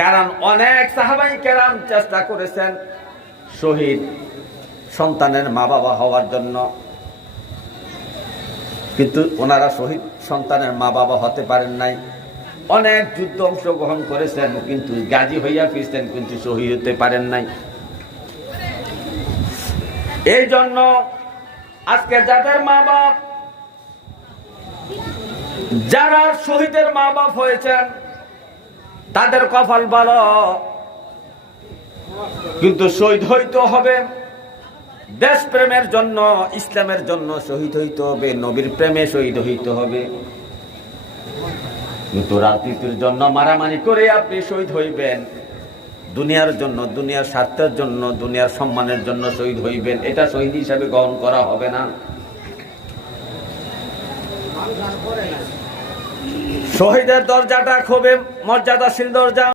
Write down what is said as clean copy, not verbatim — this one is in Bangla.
কারণ অনেক সাহাবাই কেরাম চেষ্টা করেছেন শহীদ সন্তানের মা বাবা হওয়ার জন্য, কিন্তু ওনারা শহীদ সন্তানের মা বাবা হতে পারেন নাই। অনেক যুদ্ধ অংশগ্রহণ করেছেন, কিন্তু গাজী হইয়া ফিরছেন, কিন্তু শহীদ হতে পারেন নাই। এই জন্য আজকে যাদের মা বাপ, যারা শহীদের মা বাপ হয়েছেন, তাদের কপাল ভালো, কিন্তু শহীদ হইতে হবে দেশ প্রেমের জন্য, ইসলামের জন্য শহীদ হইতে হবে, নবীর প্রেমে শহীদ হইতে হবে। কিন্তু রাজনীতির জন্য মারামারি করে আপনি শহীদ হইবেন, দুনিয়ার জন্য, দুনিয়ার স্বার্থের জন্য, দুনিয়ার সম্মানের জন্য শহীদ হইবেন, এটা শহীদ হিসাবে গ্রহণ করা হবে না। শহীদের দরজাটা খুবই মর্যাদাশীল দরজা।